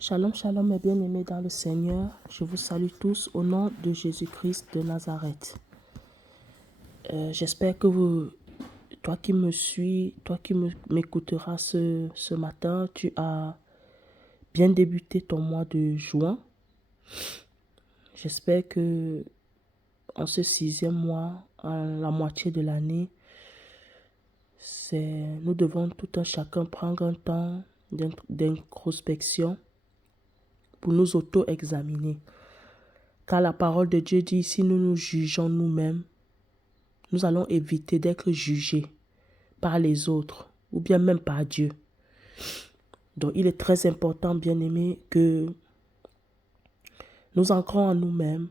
Shalom, shalom mes bien-aimés dans le Seigneur. Je vous salue tous au nom de Jésus-Christ de Nazareth. J'espère que toi qui me suis, toi qui m'écouteras ce matin, tu as bien débuté ton mois de juin. J'espère que en ce 6e mois, en la moitié de l'année, nous devons tout un chacun prendre un temps d'introspection pour nous auto-examiner. Car la parole de Dieu dit, si nous nous jugeons nous-mêmes, nous allons éviter d'être jugés par les autres ou bien même par Dieu. Donc il est très important, bien-aimés, que nous ancrons en nous-mêmes,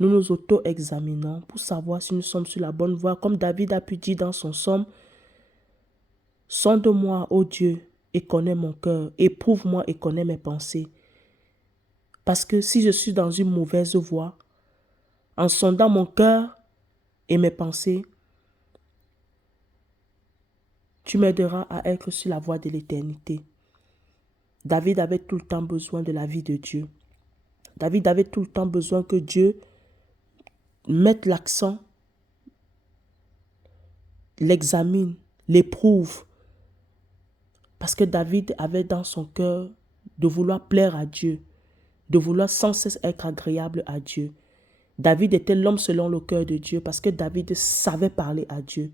nous nous auto-examinons pour savoir si nous sommes sur la bonne voie. Comme David a pu dire dans son psaume, « Sonde-moi, ô Dieu, et connais mon cœur, éprouve-moi et connais mes pensées. » Parce que si je suis dans une mauvaise voie, en sondant mon cœur et mes pensées, tu m'aideras à être sur la voie de l'éternité. David avait tout le temps besoin de la vie de Dieu. David avait tout le temps besoin que Dieu mette l'accent, l'examine, l'éprouve. Parce que David avait dans son cœur de vouloir plaire à Dieu, de vouloir sans cesse être agréable à Dieu. David était l'homme selon le cœur de Dieu parce que David savait parler à Dieu.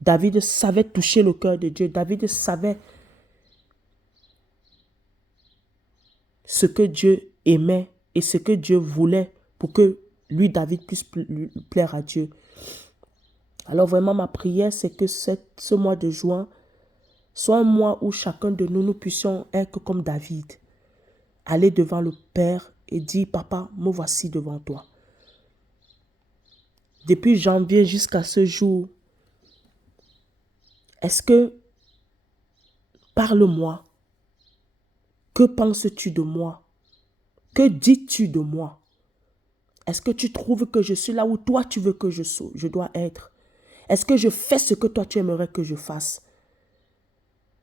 David savait toucher le cœur de Dieu. David savait ce que Dieu aimait et ce que Dieu voulait pour que lui, David, puisse plaire à Dieu. Alors vraiment, ma prière, c'est que ce mois de juin soit un mois où chacun de nous, nous puissions être comme David. Aller devant le Père et dire, « Papa, me voici devant toi. » Depuis janvier jusqu'à ce jour, est-ce que, parle-moi, que penses-tu de moi? Que dis-tu de moi? Est-ce que tu trouves que je suis là où toi tu veux que je dois être? Est-ce que je fais ce que toi tu aimerais que je fasse?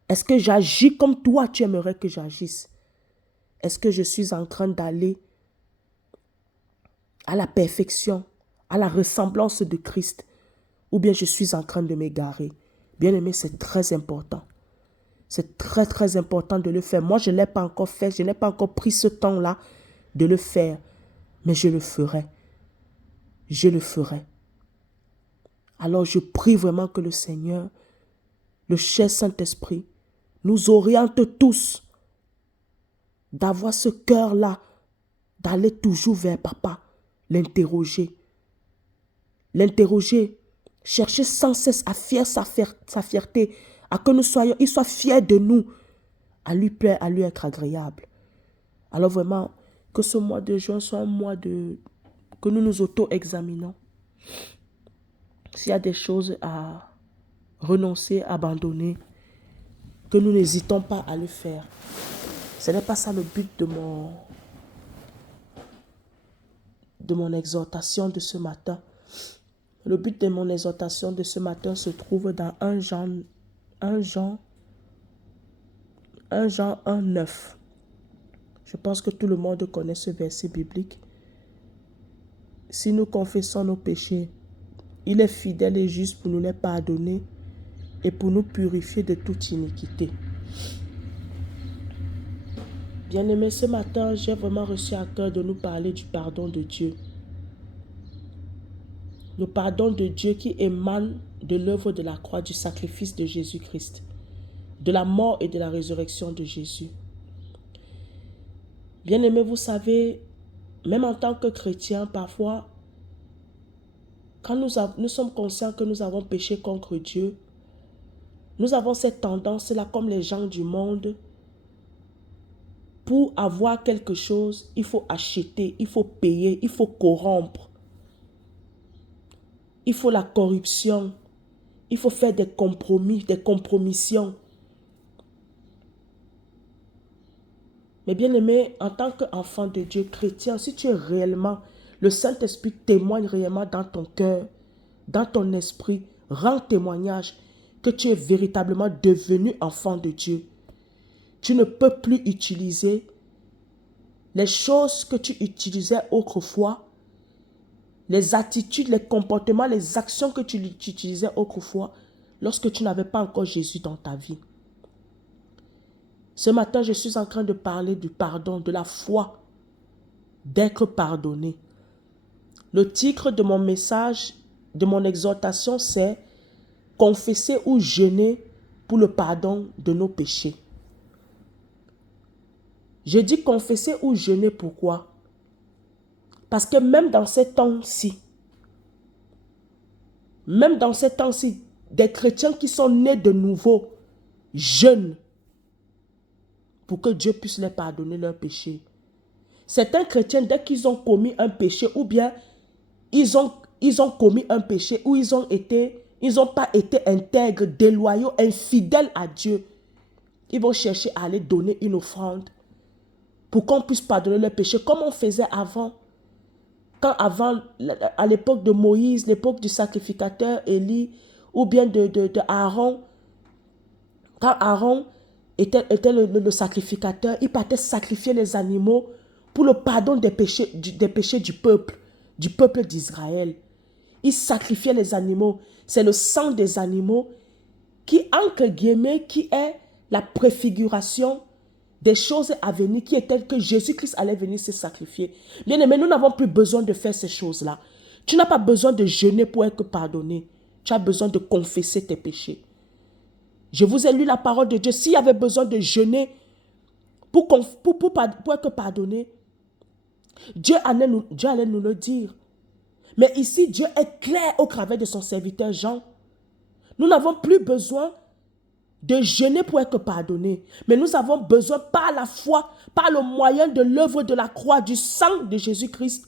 Est-ce que j'agis comme toi tu aimerais que j'agisse? Est-ce que je suis en train d'aller à la perfection, à la ressemblance de Christ? Ou bien je suis en train de m'égarer? Bien-aimé, c'est très important. C'est très très important de le faire. Moi, je ne l'ai pas encore fait. Je n'ai pas encore pris ce temps-là de le faire. Mais je le ferai. Je le ferai. Alors je prie vraiment que le Seigneur, le cher Saint-Esprit, nous oriente tous d'avoir ce cœur-là, d'aller toujours vers Papa, l'interroger. L'interroger, chercher sans cesse à faire sa fierté, à que il soit fier de nous, à lui plaire, à lui être agréable. Alors vraiment, que ce mois de juin soit un mois que nous nous auto-examinons. S'il y a des choses à renoncer, abandonner, que nous n'hésitons pas à le faire. Ce n'est pas ça le but de mon exhortation de ce matin. Le but de mon exhortation de ce matin se trouve dans 1 Jean 1:9. Je pense que tout le monde connaît ce verset biblique. Si nous confessons nos péchés, il est fidèle et juste pour nous les pardonner et pour nous purifier de toute iniquité. Bien-aimés, ce matin, j'ai vraiment reçu à cœur de nous parler du pardon de Dieu. Le pardon de Dieu qui émane de l'œuvre de la croix, du sacrifice de Jésus-Christ, de la mort et de la résurrection de Jésus. Bien-aimés, vous savez, même en tant que chrétiens, parfois, quand nous sommes conscients que nous avons péché contre Dieu, nous avons cette tendance-là, comme les gens du monde, pour avoir quelque chose, il faut acheter, il faut payer, il faut corrompre. Il faut la corruption. Il faut faire des compromis, des compromissions. Mais bien aimé, en tant qu'enfant de Dieu chrétien, si tu es réellement, le Saint-Esprit témoigne réellement dans ton cœur, dans ton esprit, rend témoignage que tu es véritablement devenu enfant de Dieu. Tu ne peux plus utiliser les choses que tu utilisais autrefois, les attitudes, les comportements, les actions que tu utilisais autrefois lorsque tu n'avais pas encore Jésus dans ta vie. Ce matin, je suis en train de parler du pardon, de la foi, d'être pardonné. Le titre de mon message, de mon exhortation, c'est « Confesser ou jeûner pour le pardon de nos péchés ». Je dis confesser ou jeûner, pourquoi? Parce que même dans ces temps-ci, des chrétiens qui sont nés de nouveau jeûnent pour que Dieu puisse les pardonner leurs péchés. Certains chrétiens, dès qu'ils ont commis un péché, ou bien ils ont commis un péché, ou ils n'ont pas été intègres, déloyaux, infidèles à Dieu, ils vont chercher à aller donner une offrande pour qu'on puisse pardonner leurs péchés, comme on faisait avant. Quand avant, à l'époque de Moïse, l'époque du sacrificateur Élie, ou bien de Aaron, quand Aaron était le sacrificateur, il partait sacrifier les animaux pour le pardon des péchés du peuple d'Israël. Il sacrifiait les animaux. C'est le sang des animaux qui, entre guillemets, qui est la préfiguration des choses à venir, qui est telle que Jésus-Christ allait venir se sacrifier. Bien aimé, nous n'avons plus besoin de faire ces choses-là. Tu n'as pas besoin de jeûner pour être pardonné. Tu as besoin de confesser tes péchés. Je vous ai lu la parole de Dieu. S'il y avait besoin de jeûner pour être pardonné, Dieu allait nous le dire. Mais ici, Dieu est clair au travers de son serviteur Jean. Nous n'avons plus besoin de jeûner pour être pardonné. Mais nous avons besoin par la foi, par le moyen de l'œuvre de la croix, du sang de Jésus-Christ,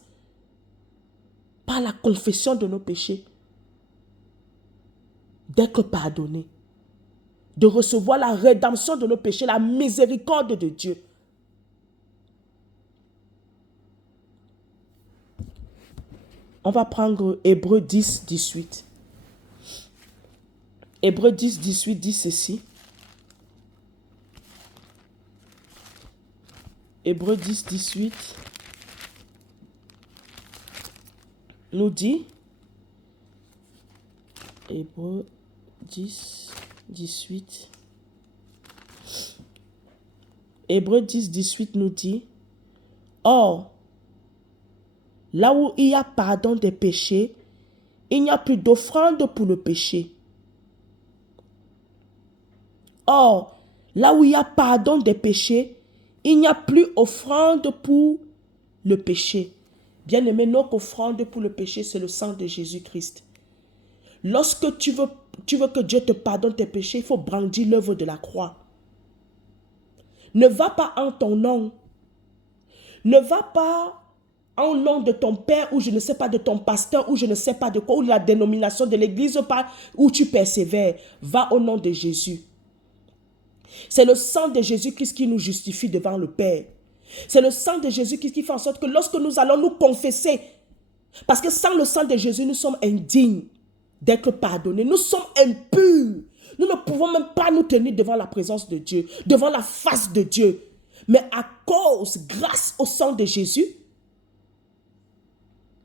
par la confession de nos péchés, d'être pardonné, de recevoir la rédemption de nos péchés, la miséricorde de Dieu. On va prendre Hébreux 10, 18. Hébreux 10, 18 dit ceci. Hébreux 10, 18 nous dit, Hébreux 10, 18, Hébreux 10, 18 nous dit, or, là où il y a pardon des péchés, il n'y a plus d'offrande pour le péché. Or, là où il y a pardon des péchés, il n'y a plus offrande pour le péché. Bien aimé, notre offrande pour le péché, c'est le sang de Jésus-Christ. Lorsque tu veux que Dieu te pardonne tes péchés, il faut brandir l'œuvre de la croix. Ne va pas en ton nom. Ne va pas en nom de ton père, ou je ne sais pas, de ton pasteur, ou je ne sais pas de quoi, ou de la dénomination de l'église où tu persévères. Va au nom de Jésus. C'est le sang de Jésus-Christ qui nous justifie devant le Père. C'est le sang de Jésus-Christ qui fait en sorte que lorsque nous allons nous confesser, parce que sans le sang de Jésus, nous sommes indignes d'être pardonnés. Nous sommes impurs. Nous ne pouvons même pas nous tenir devant la présence de Dieu, devant la face de Dieu. Mais à cause, grâce au sang de Jésus,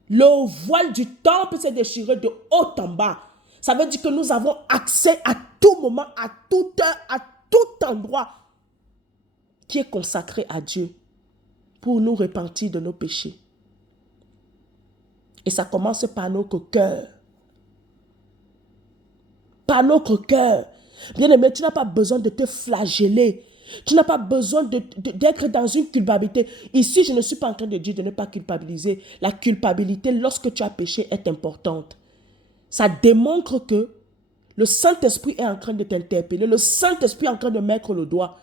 le voile du temple s'est déchiré de haut en bas. Ça veut dire que nous avons accès à tout moment, à toute heure, à tout endroit qui est consacré à Dieu pour nous repentir de nos péchés. Et ça commence par notre cœur. Par notre cœur. Bien-aimé, tu n'as pas besoin de te flageller. Tu n'as pas besoin d'être dans une culpabilité. Ici, je ne suis pas en train de dire de ne pas culpabiliser. La culpabilité, lorsque tu as péché, est importante. Ça démontre que le Saint-Esprit est en train de t'interpeller. Le Saint-Esprit est en train de mettre le doigt.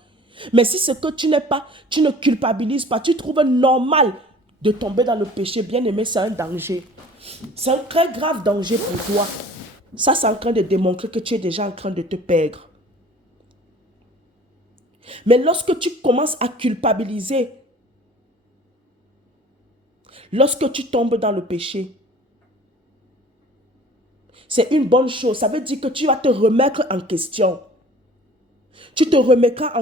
Mais si c'est que tu ne culpabilises pas, tu trouves normal de tomber dans le péché, bien aimé, c'est un danger. C'est un très grave danger pour toi. Ça, c'est en train de démontrer que tu es déjà en train de te perdre. Mais lorsque tu commences à culpabiliser, lorsque tu tombes dans le péché, c'est une bonne chose. Ça veut dire que tu vas te remettre en question. Tu te remettras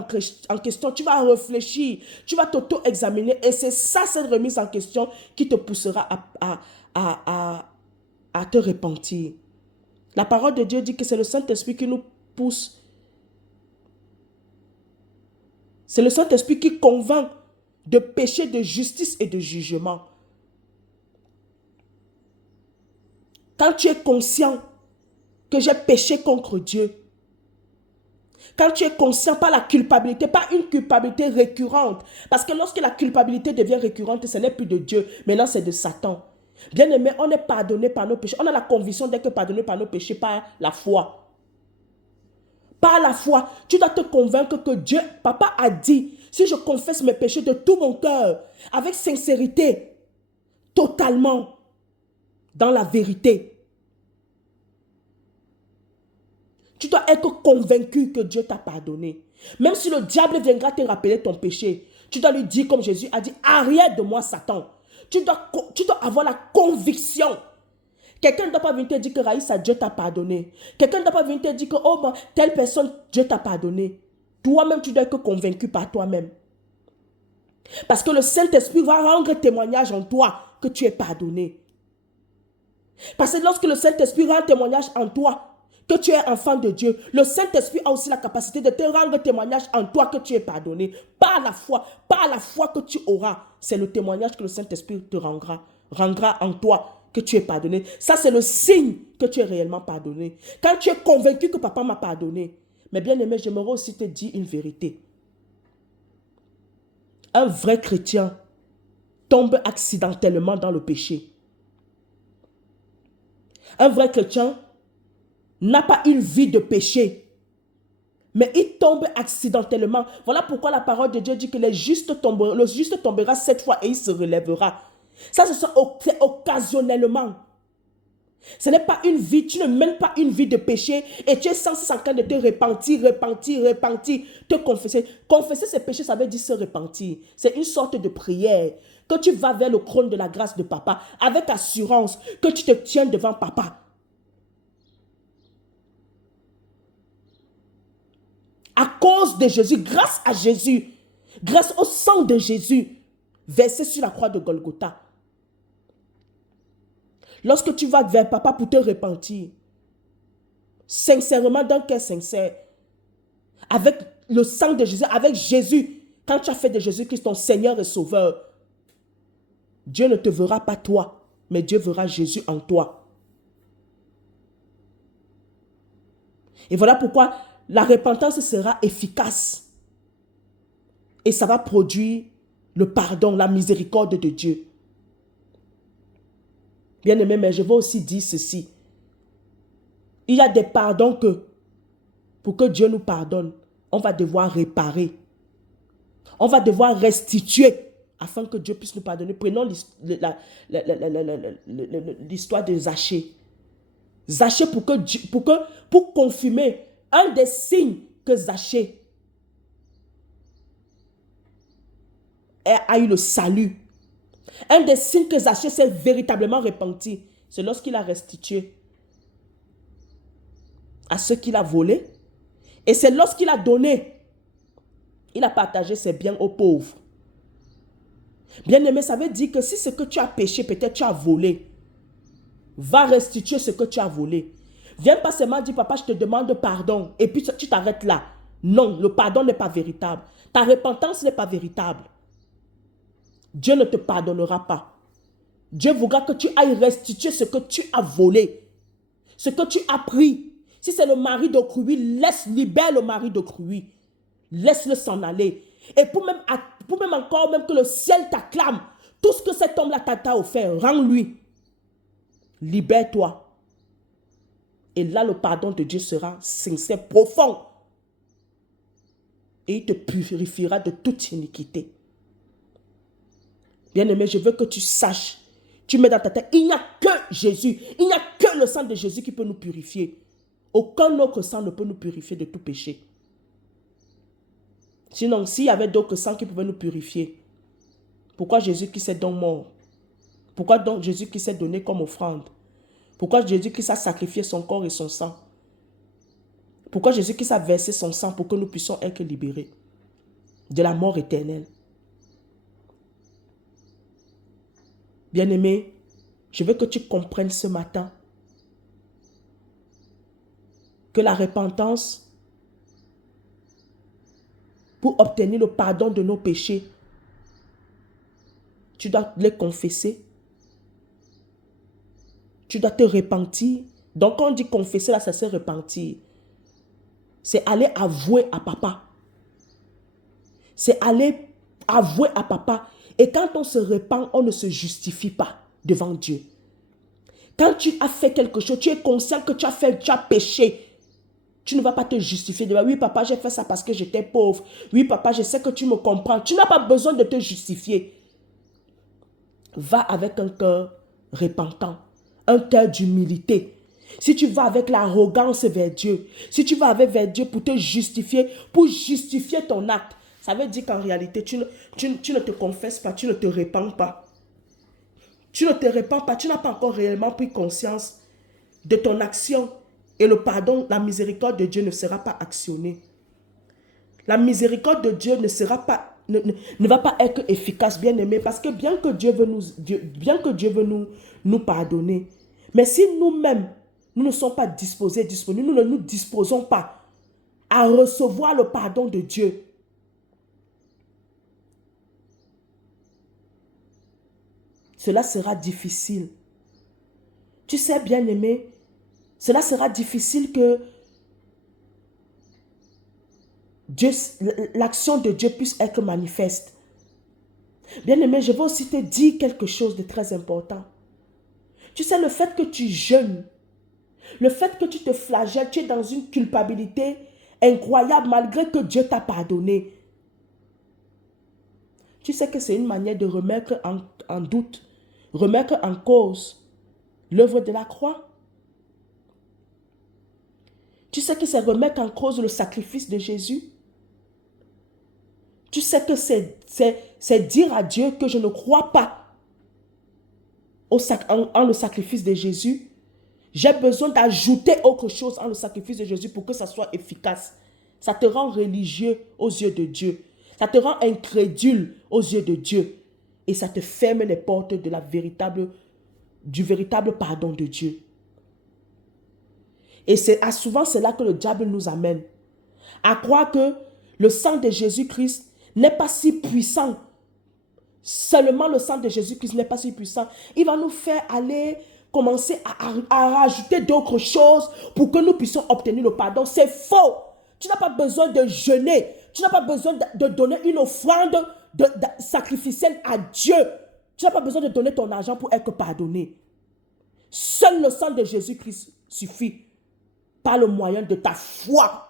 en question, tu vas réfléchir, tu vas t'auto-examiner et c'est ça, cette remise en question qui te poussera à te repentir. La parole de Dieu dit que c'est le Saint-Esprit qui nous pousse. C'est le Saint-Esprit qui convainc de péché, de justice et de jugement. Quand tu es conscient que j'ai péché contre Dieu, quand tu es conscient, pas la culpabilité, pas une culpabilité récurrente. Parce que lorsque la culpabilité devient récurrente, ce n'est plus de Dieu, maintenant c'est de Satan. Bien aimé, on est pardonné par nos péchés. On a la conviction d'être pardonné par nos péchés par la foi. Par la foi, tu dois te convaincre que Dieu, papa a dit, si je confesse mes péchés de tout mon cœur, avec sincérité, totalement, dans la vérité, tu dois être convaincu que Dieu t'a pardonné. Même si le diable viendra te rappeler ton péché, tu dois lui dire comme Jésus a dit, arrière de moi Satan. Tu dois avoir la conviction. Quelqu'un ne doit pas venir te dire que Raïssa, Dieu t'a pardonné. Quelqu'un ne doit pas venir te dire que oh, ben, telle personne, Dieu t'a pardonné. Toi-même, tu dois être convaincu par toi-même. Parce que le Saint-Esprit va rendre témoignage en toi que tu es pardonné. Parce que lorsque le Saint-Esprit rend témoignage en toi, que tu es enfant de Dieu, le Saint-Esprit a aussi la capacité de te rendre témoignage en toi que tu es pardonné. Par la foi que tu auras. C'est le témoignage que le Saint-Esprit te rendra en toi que tu es pardonné. Ça, c'est le signe que tu es réellement pardonné. Quand tu es convaincu que papa m'a pardonné. Mais bien aimé, j'aimerais aussi te dire une vérité. Un vrai chrétien tombe accidentellement dans le péché. Un vrai chrétien n'a pas une vie de péché, mais il tombe accidentellement. Voilà pourquoi la parole de Dieu dit que le juste tombera 7 fois et il se relèvera. Ça, c'est occasionnellement. Ce n'est pas une vie, tu ne mènes pas une vie de péché et tu es sans cesse en train de te repentir, te confesser. Confesser ses péchés, ça veut dire se repentir. C'est une sorte de prière que tu vas vers le trône de la grâce de papa avec assurance que tu te tiens devant papa. À cause de Jésus, grâce à Jésus, grâce au sang de Jésus, versé sur la croix de Golgotha. Lorsque tu vas vers papa pour te repentir, sincèrement, d'un cœur sincère, avec le sang de Jésus, avec Jésus, quand tu as fait de Jésus-Christ ton Seigneur et Sauveur, Dieu ne te verra pas toi, mais Dieu verra Jésus en toi. Et voilà pourquoi la repentance sera efficace. Et ça va produire le pardon, la miséricorde de Dieu. Bien aimé, mais je veux aussi dire ceci. Il y a des pardons que, pour que Dieu nous pardonne, on va devoir réparer. On va devoir restituer afin que Dieu puisse nous pardonner. Prenons l'histoire de Zachée. Zachée, pour confirmer un des signes que Zachée a eu le salut. Un des signes que Zachée s'est véritablement repenti, c'est lorsqu'il a restitué à ceux qu'il a volés. Et c'est lorsqu'il a donné, il a partagé ses biens aux pauvres. Bien aimé, ça veut dire que si ce que tu as péché, peut-être tu as volé, va restituer ce que tu as volé. Viens pas seulement dire, papa, je te demande pardon, et puis tu t'arrêtes là. Non, le pardon n'est pas véritable. Ta repentance n'est pas véritable. Dieu ne te pardonnera pas. Dieu voudra que tu ailles restituer ce que tu as volé, ce que tu as pris. Si c'est le mari de Cruy, libère le mari de Cruy. Laisse-le s'en aller. Et pour même encore que le ciel t'acclame, tout ce que cet homme-là t'a offert, rends-lui. Libère-toi. Et là, le pardon de Dieu sera sincère, profond. Et il te purifiera de toute iniquité. Bien-aimé, je veux que tu saches, tu mets dans ta tête, il n'y a que Jésus, il n'y a que le sang de Jésus qui peut nous purifier. Aucun autre sang ne peut nous purifier de tout péché. Sinon, s'il y avait d'autres sangs qui pouvaient nous purifier, pourquoi Jésus qui s'est donc mort? Pourquoi donc Jésus qui s'est donné comme offrande? Pourquoi Jésus qui s'est sacrifié son corps et son sang? Pourquoi Jésus-Christ a versé son sang pour que nous puissions être libérés de la mort éternelle. Bien-aimé, je veux que tu comprennes ce matin que la repentance, pour obtenir le pardon de nos péchés, tu dois les confesser. Tu dois te repentir. Donc quand on dit confesser, là, ça c'est repentir. C'est aller avouer à papa. C'est aller avouer à papa. Et quand on se repent, on ne se justifie pas devant Dieu. Quand tu as fait quelque chose, tu es conscient que tu as péché. Tu ne vas pas te justifier. Oui, papa, j'ai fait ça parce que j'étais pauvre. Oui, papa, je sais que tu me comprends. Tu n'as pas besoin de te justifier. Va avec un cœur repentant, un cœur d'humilité. Si tu vas avec l'arrogance vers Dieu, si tu vas vers Dieu pour te justifier, pour justifier ton acte, ça veut dire qu'en réalité, tu ne te confesses pas, tu ne te repens pas. Tu ne te repens pas, tu n'as pas encore réellement pris conscience de ton action. Et le pardon, la miséricorde de Dieu ne sera pas actionnée. La miséricorde de Dieu ne va pas être efficace, bien aimé, parce que bien que Dieu veut nous pardonner, mais si nous-mêmes, nous ne sommes pas disponibles, nous ne nous disposons pas à recevoir le pardon de Dieu, cela sera difficile. Tu sais, bien aimé, cela sera difficile que l'action de Dieu puisse être manifeste. Bien aimé, je veux aussi te dire quelque chose de très important. Tu sais, le fait que tu jeûnes, le fait que tu te flagelles, tu es dans une culpabilité incroyable malgré que Dieu t'a pardonné. Tu sais que c'est une manière de remettre en doute, remettre en cause l'œuvre de la croix. Tu sais que c'est remettre en cause le sacrifice de Jésus. Tu sais que c'est dire à Dieu que je ne crois pas en le sacrifice de Jésus. J'ai besoin d'ajouter autre chose en le sacrifice de Jésus pour que ça soit efficace. Ça te rend religieux aux yeux de Dieu. Ça te rend incrédule aux yeux de Dieu. Et ça te ferme les portes de du véritable pardon de Dieu. Et c'est souvent c'est là que le diable nous amène. À croire que le sang de Jésus-Christ n'est pas si puissant. Seulement le sang de Jésus-Christ n'est pas si puissant. Il va nous faire aller commencer à rajouter d'autres choses pour que nous puissions obtenir le pardon. C'est faux. Tu n'as pas besoin de jeûner. Tu n'as pas besoin de donner une offrande sacrificielle à Dieu. Tu n'as pas besoin de donner ton argent pour être pardonné. Seul le sang de Jésus-Christ suffit. Par le moyen de ta foi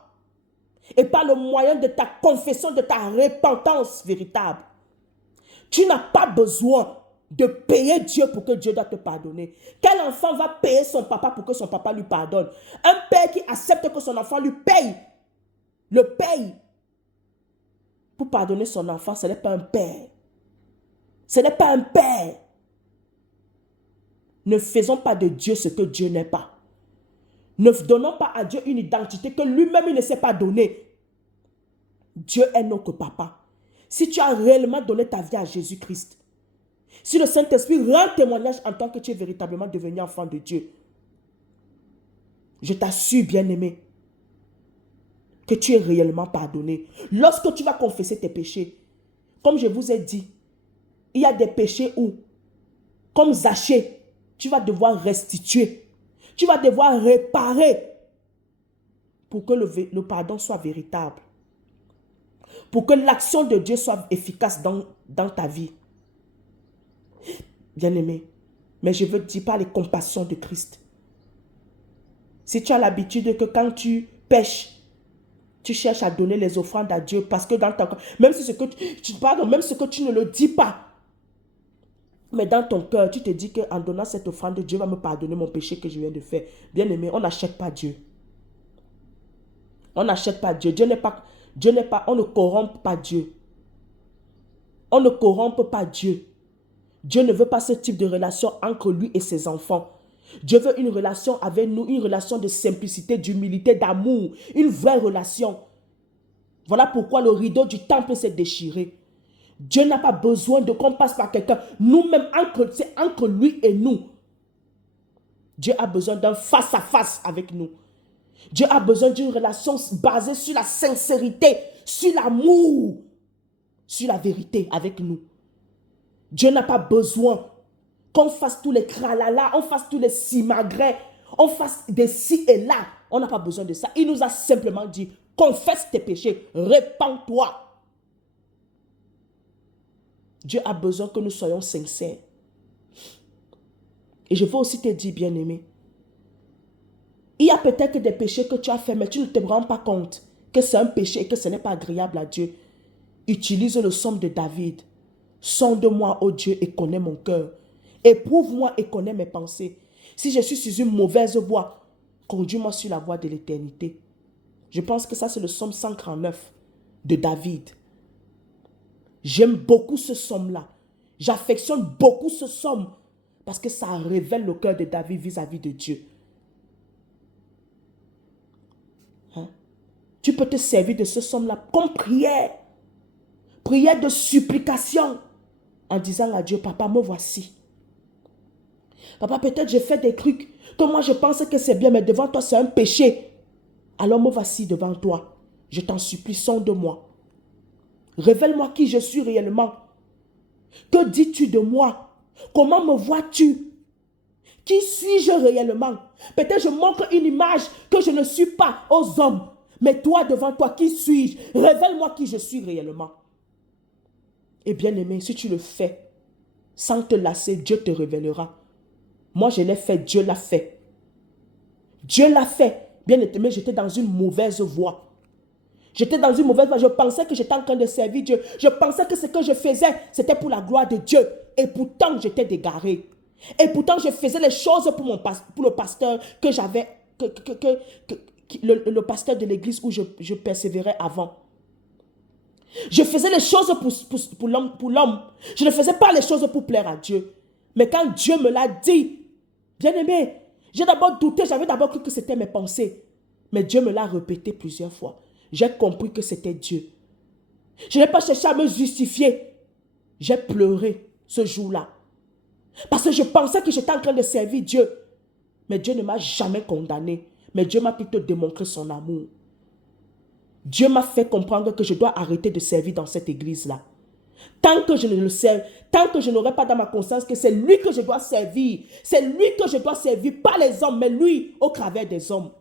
et par le moyen de ta confession, de ta repentance véritable. Tu n'as pas besoin de payer Dieu pour que Dieu doit te pardonner. Quel enfant va payer son papa pour que son papa lui pardonne? Un père qui accepte que son enfant le paye pour pardonner son enfant, ce n'est pas un père. Ce n'est pas un père. Ne faisons pas de Dieu ce que Dieu n'est pas. Ne donnons pas à Dieu une identité que lui-même il ne sait pas donner. Dieu est notre papa. Si tu as réellement donné ta vie à Jésus-Christ, si le Saint-Esprit rend témoignage en tant que tu es véritablement devenu enfant de Dieu, je t'assure, bien-aimé, que tu es réellement pardonné. Lorsque tu vas confesser tes péchés, comme je vous ai dit, il y a des péchés où, comme Zachée, tu vas devoir restituer. Tu vas devoir réparer pour que le pardon soit véritable. Pour que l'action de Dieu soit efficace dans ta vie. Bien-aimé, mais je veux te dire par les compassions de Christ. Si tu as l'habitude que quand tu pêches, tu cherches à donner les offrandes à Dieu parce que dans ton cœur, même si ce que tu ne le dis pas, mais dans ton cœur, tu te dis qu'en donnant cette offrande, Dieu va me pardonner mon péché que je viens de faire. Bien-aimé, on n'achète pas Dieu. On n'achète pas Dieu. On ne corrompt pas Dieu. On ne corrompt pas Dieu. Dieu ne veut pas ce type de relation entre lui et ses enfants. Dieu veut une relation avec nous, une relation de simplicité, d'humilité, d'amour, une vraie relation. Voilà pourquoi le rideau du temple s'est déchiré. Dieu n'a pas besoin de qu'on passe par quelqu'un. Nous-mêmes, c'est entre lui et nous. Dieu a besoin d'un face-à-face avec nous. Dieu a besoin d'une relation basée sur la sincérité, sur l'amour, sur la vérité avec nous. Dieu n'a pas besoin qu'on fasse tous les kralala, on fasse tous les simagrets, on fasse des ci et là. On n'a pas besoin de ça. Il nous a simplement dit, confesse tes péchés, répands-toi. Dieu a besoin que nous soyons sincères. Et je veux aussi te dire, bien-aimé, il y a peut-être des péchés que tu as fait, mais tu ne te rends pas compte que c'est un péché et que ce n'est pas agréable à Dieu. Utilise le psaume de David. Sonde-moi, ô Dieu, et connais mon cœur. Éprouve-moi et connais mes pensées. Si je suis sur une mauvaise voie, conduis-moi sur la voie de l'éternité. Je pense que ça, c'est le psaume 139 de David. J'aime beaucoup ce psaume-là. J'affectionne beaucoup ce psaume parce que ça révèle le cœur de David vis-à-vis de Dieu. Hein? Tu peux te servir de ce psaume-là comme prière. Prière de supplication en disant à Dieu, papa, me voici. Papa, peut-être j'ai fait des trucs que moi je pense que c'est bien, mais devant toi c'est un péché. Alors me voici devant toi. Je t'en supplie, sonde-moi. Révèle-moi qui je suis réellement. Que dis-tu de moi? Comment me vois-tu? Qui suis-je réellement? Peut-être je montre une image que je ne suis pas aux hommes. Mais toi, devant toi, qui suis-je? Révèle-moi qui je suis réellement. Et bien aimé, si tu le fais, sans te lasser, Dieu te révélera. Moi, je l'ai fait, Dieu l'a fait. Dieu l'a fait. Bien aimé, j'étais dans une mauvaise voie. J'étais dans une mauvaise voie. Je pensais que j'étais en train de servir Dieu. Je pensais que ce que je faisais, c'était pour la gloire de Dieu. Et pourtant, j'étais dégaré. Et pourtant, je faisais les choses pour le pasteur que j'avais, le pasteur de l'église où je persévérais avant. Je faisais les choses pour l'homme. Je ne faisais pas les choses pour plaire à Dieu. Mais quand Dieu me l'a dit, bien aimé, j'ai d'abord douté, j'avais d'abord cru que c'était mes pensées. Mais Dieu me l'a répété plusieurs fois. J'ai compris que c'était Dieu. Je n'ai pas cherché à me justifier. J'ai pleuré ce jour-là. Parce que je pensais que j'étais en train de servir Dieu. Mais Dieu ne m'a jamais condamné. Mais Dieu m'a plutôt démontré son amour. Dieu m'a fait comprendre que je dois arrêter de servir dans cette église-là. Tant que je ne le sers, tant que je n'aurai pas dans ma conscience que c'est lui que je dois servir. C'est lui que je dois servir, pas les hommes, mais lui au travers des hommes.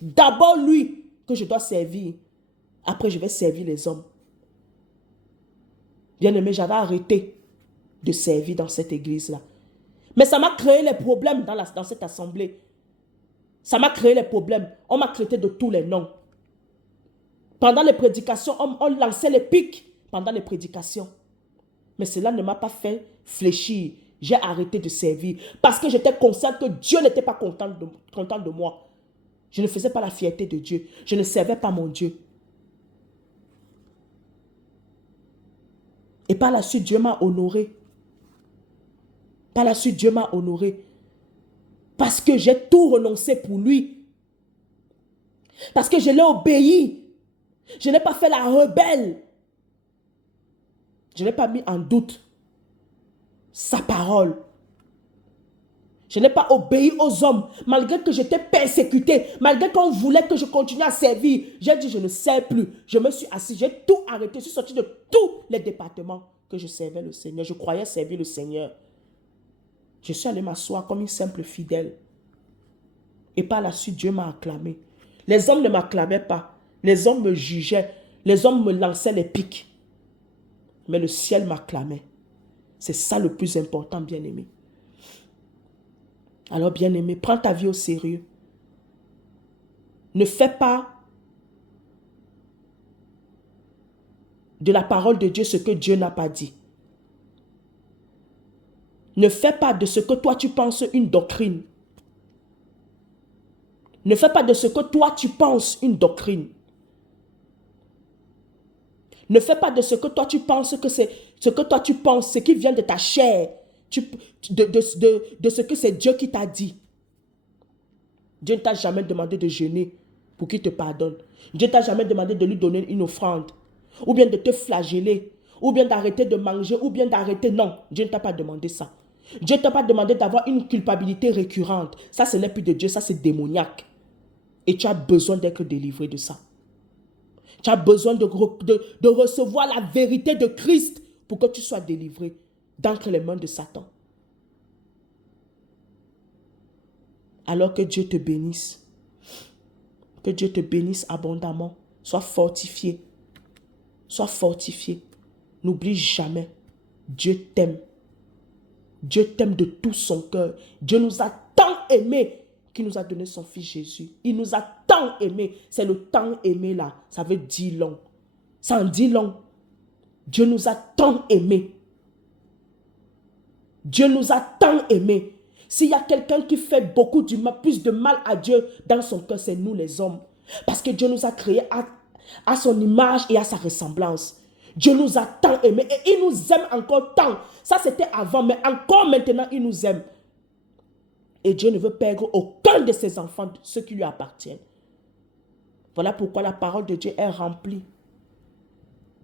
D'abord lui que je dois servir. Après je vais servir les hommes. Bien aimé, j'avais arrêté de servir dans cette église-là. Mais ça m'a créé les problèmes dans cette assemblée. Ça m'a créé les problèmes. On m'a traité de tous les noms. Pendant les prédications, on lançait les pics pendant les prédications. Mais cela ne m'a pas fait fléchir. J'ai arrêté de servir parce que j'étais consciente que Dieu n'était pas content de moi. Je ne faisais pas la fierté de Dieu. Je ne servais pas mon Dieu. Et par la suite, Dieu m'a honoré. Par la suite, Dieu m'a honoré. Parce que j'ai tout renoncé pour lui. Parce que je l'ai obéi. Je n'ai pas fait la rebelle. Je n'ai pas mis en doute sa parole. Je n'ai pas obéi aux hommes, malgré que j'étais persécuté, malgré qu'on voulait que je continue à servir. J'ai dit, je ne sers plus. Je me suis assis, j'ai tout arrêté. Je suis sorti de tous les départements que je servais le Seigneur. Je croyais servir le Seigneur. Je suis allé m'asseoir comme une simple fidèle. Et par la suite, Dieu m'a acclamé. Les hommes ne m'acclamaient pas. Les hommes me jugeaient. Les hommes me lançaient les pics. Mais le ciel m'acclamait. C'est ça le plus important, bien-aimé. Alors, bien-aimé, prends ta vie au sérieux. Ne fais pas de la parole de Dieu ce que Dieu n'a pas dit. Ne fais pas de ce que toi tu penses une doctrine. Ne fais pas de ce que toi tu penses une doctrine. Ne fais pas de ce que toi tu penses que c'est ce que toi tu penses, ce qui vient de ta chair, de ce que c'est Dieu qui t'a dit. Dieu ne t'a jamais demandé de jeûner pour qu'il te pardonne. Dieu ne t'a jamais demandé de lui donner une offrande. Ou bien de te flageller. Ou bien d'arrêter de manger. Ou bien d'arrêter. Non, Dieu ne t'a pas demandé ça. Dieu ne t'a pas demandé d'avoir une culpabilité récurrente. Ça, ce n'est plus de Dieu. Ça, c'est démoniaque. Et tu as besoin d'être délivré de ça. Tu as besoin de recevoir la vérité de Christ pour que tu sois délivré d'entre les mains de Satan. Alors que Dieu te bénisse. Que Dieu te bénisse abondamment. Sois fortifié. Sois fortifié. N'oublie jamais. Dieu t'aime. Dieu t'aime de tout son cœur. Dieu nous a tant aimés qu'il nous a donné son fils Jésus. Il nous a tant aimés. C'est le tant aimé là. Ça veut dire long. Ça en dit long. Dieu nous a tant aimés. Dieu nous a tant aimés. S'il y a quelqu'un qui fait beaucoup du mal, plus de mal à Dieu dans son cœur, c'est nous les hommes. Parce que Dieu nous a créés à son image et à sa ressemblance. Dieu nous a tant aimés et il nous aime encore tant. Ça c'était avant, mais encore maintenant il nous aime. Et Dieu ne veut perdre aucun de ses enfants, ceux qui lui appartiennent. Voilà pourquoi la parole de Dieu est remplie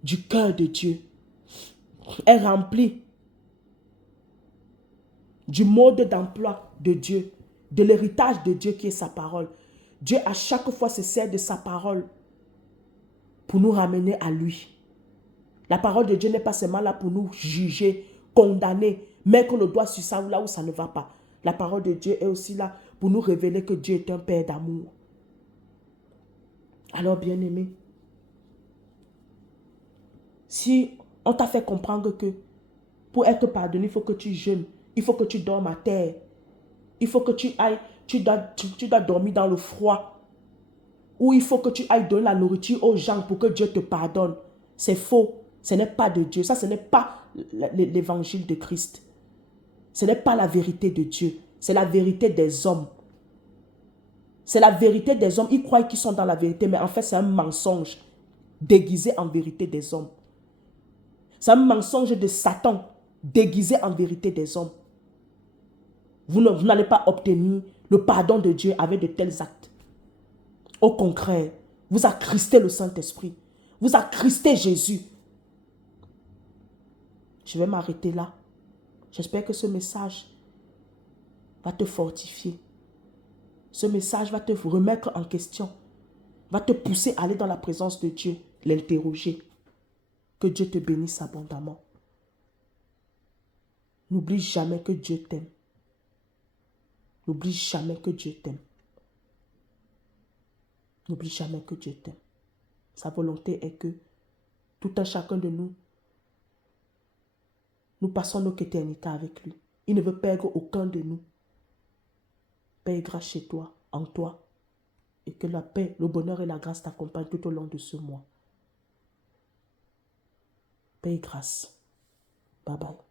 du cœur de Dieu. Est remplie du mode d'emploi de Dieu, de l'héritage de Dieu qui est sa parole. Dieu à chaque fois se sert de sa parole pour nous ramener à lui. La parole de Dieu n'est pas seulement là pour nous juger, condamner, mettre le doigt sur ça ou là où ça ne va pas. La parole de Dieu est aussi là pour nous révéler que Dieu est un Père d'amour. Alors bien-aimé, si on t'a fait comprendre que pour être pardonné, il faut que tu jeûnes, il faut que tu dormes à terre, il faut que tu ailles, tu dois dormir dans le froid, ou il faut que tu ailles donner la nourriture aux gens pour que Dieu te pardonne. C'est faux. Ce n'est pas de Dieu. Ça, ce n'est pas l'évangile de Christ. Ce n'est pas la vérité de Dieu. C'est la vérité des hommes. C'est la vérité des hommes. Ils croient qu'ils sont dans la vérité, mais en fait, c'est un mensonge déguisé en vérité des hommes. C'est un mensonge de Satan déguisé en vérité des hommes. Vous n'allez pas obtenir le pardon de Dieu avec de tels actes. Au contraire, vous accristez le Saint-Esprit. Vous accristez Jésus. Je vais m'arrêter là. J'espère que ce message va te fortifier. Ce message va te remettre en question. Va te pousser à aller dans la présence de Dieu, l'interroger. Que Dieu te bénisse abondamment. N'oublie jamais que Dieu t'aime. N'oublie jamais que Dieu t'aime. N'oublie jamais que Dieu t'aime. Sa volonté est que tout un chacun de nous, nous passons notre éternité avec lui. Il ne veut perdre aucun de nous. Paix et grâce chez toi, en toi. Et que la paix, le bonheur et la grâce t'accompagnent tout au long de ce mois. Paix et grâce. Bye bye.